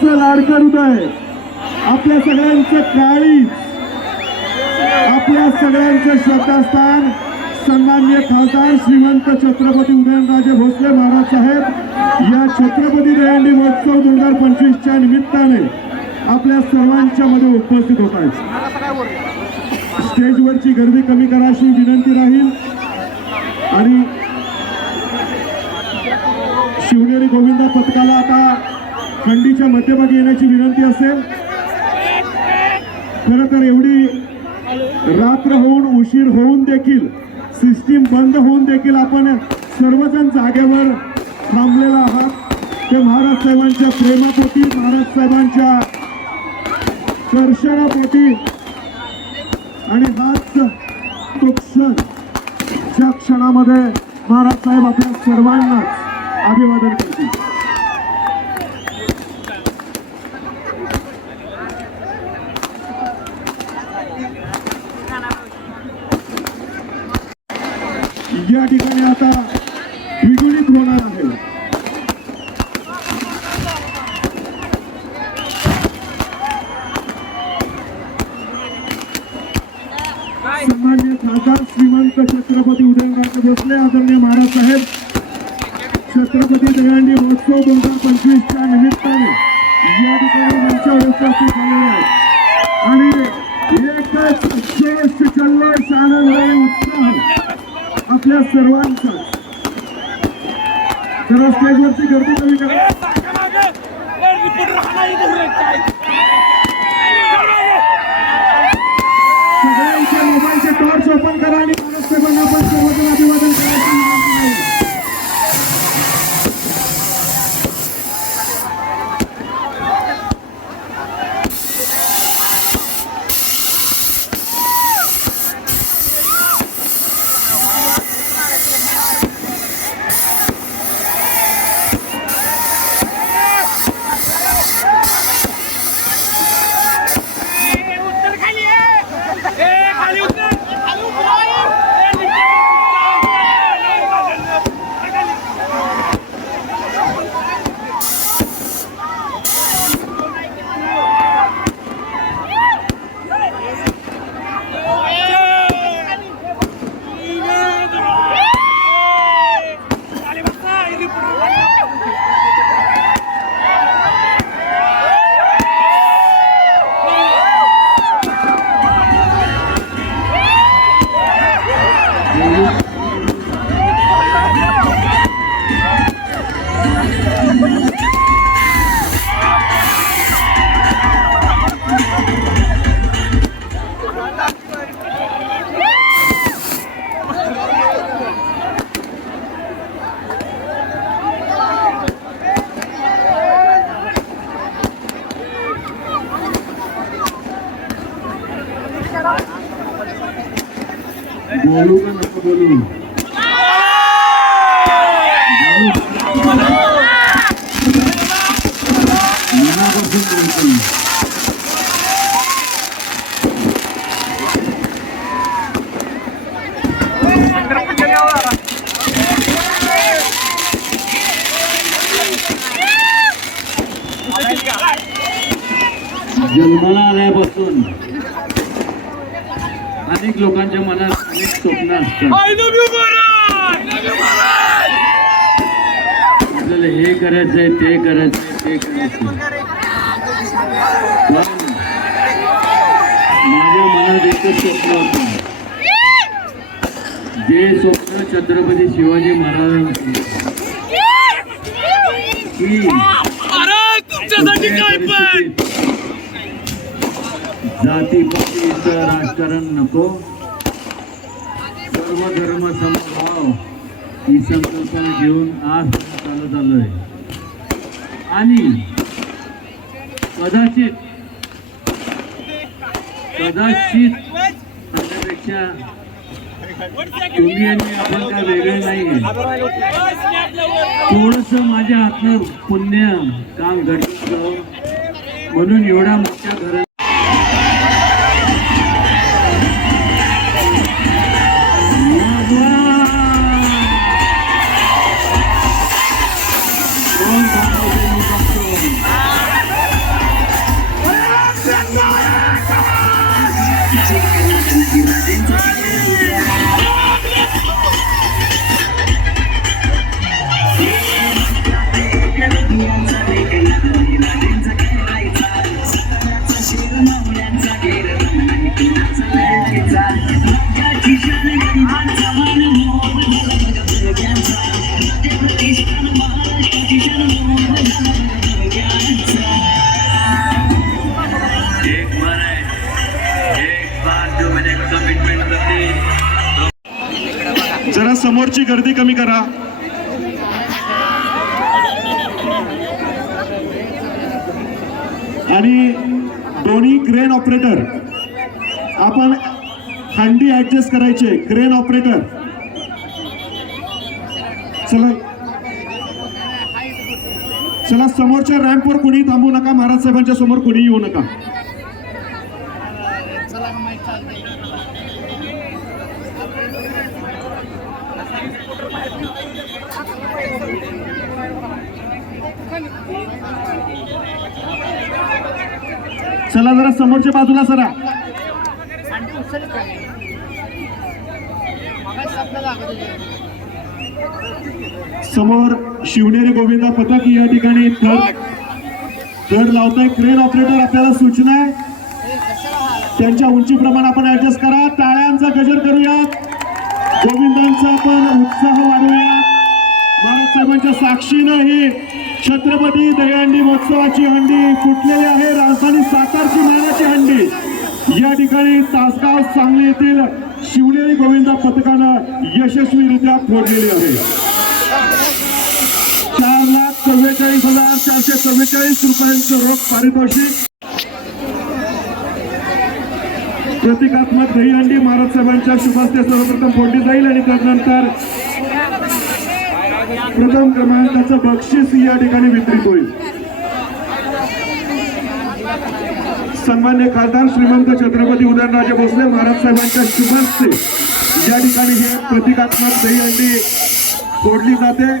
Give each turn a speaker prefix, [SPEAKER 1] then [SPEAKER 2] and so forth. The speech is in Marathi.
[SPEAKER 1] सगळ्यांचं लाडकं हृदय आपल्या सगळ्यांचं काळीज आपल्या सगळ्यांचं श्रद्धास्थान सन्मान्य खासदार श्रीमंत छत्रपती उदयनराजे भोसले महाराज साहेब या छत्रपती जयंती महोत्सव दोन हजार पंचवीसच्या निमित्ताने आपल्या सर्वांच्या मध्ये उपस्थित होत आहेत. स्टेजवरची गर्दी कमी करा अशी विनंती राहील. आणि शिवनेरी गोविंद पथकाला आता खंडीच्या मध्यभागी येण्याची विनंती असेल. खरं तर एवढी रात्र होऊन उशीर होऊन देखील सिस्टीम बंद होऊन देखील आपण सर्वजण जागेवर थांबलेला आहात. ते महाराज साहेबांच्या प्रेमापोटी महाराज साहेबांच्या कर्षणापोटी आणि हाच तो क्षण ज्या क्षणामध्ये महाराज साहेब आपल्या सर्वांना अभिवादन या ठिकाणी आता द्विगुणित होणार आहे. सन्मान्य खासदार श्रीमंत छत्रपती उदयनराजे भोसले आदरणीय महाराज साहेब आपल्या सर्वांचा. जरा स्टेजवरची गर्दी कमी करा. सगळ्यांचे मोबाईलचे टॉर्च ओपन करा आणि बोलू का नको बोलू मनापासून बोलतो
[SPEAKER 2] जन्माला आल्यापासून अनेक लोकांच्या मनात अनेक स्वप्न असतात आपल्याला हे करायचंय ते करायचंय ते करायचंय. पण माझ्या मनात एकच स्वप्न होतं. जे स्वप्न छत्रपती शिवाजी महाराजांचं
[SPEAKER 3] तुमच्यासाठी काय पण?
[SPEAKER 2] जातीपातीचं राजकारण नको. सर्व धर्म समभाव ही संकल्पना घेऊन आज चालत आलोय. आणि कदाचित कदाचित सांगण्यापेक्षा तुम्ही आणि आपण काय वेगळे नाहीये. थोडस माझ्या हातनं पुण्य काम घडलं म्हणून एवढा मोठ्या घरात
[SPEAKER 1] जरा गर्दी कमी करा. आणि दोन्ही क्रेन ऑपरेटर आपण हंडी ऍडजस्ट करायचे क्रेन ऑपरेटर चला. चला समोरच्या रॅम्पवर कुणी थांबू नका महाराज साहेबांच्या समोर कुणी येऊ नका. चला जरा समोरच्या बाजूला सरा. समोर शिवनेरी गोविंदा पथक या ठिकाणी थर्ड थर्ड लावताय. क्रेन ऑपरेटर आपल्याला सूचना आहे. त्यांच्या उंचीप्रमाणे आपण ऍडजस्ट करा. टाळ्यांचा गजर करूयात. गोविंदांचा पण उत्साह वाढवूया महाराज साक्षीनं ही छत्रपती दहीहंडी महोत्सवाची हंडी फुटलेली आहे. राजधानी सातारची मानाची हंडी. या ठिकाणी तासगाव सांगली येथील शिवनेरी गोविंदा पथकानं यशस्वीरित्या फोडलेली आहे. चार लाख चव्वेचाळीस हजार चारशे चव्वेचाळीस रुपयांचं रोख पारितोषिक. प्रतिकात्मक दहीहंडी महाराज साहेबांच्या शुभास्ते सर्वप्रथम फोडली जाईल आणि त्यानंतर प्रथम क्रमांकाचं बक्षीस या ठिकाणी वितरित होईल. सन्मान्य खासदार श्रीमंत छत्रपती उदयनराजे भोसले महाराज साहेबांच्या शुभेच्छे या ठिकाणी हे प्रतिकात्मक दहीहंडी फोडली जाते.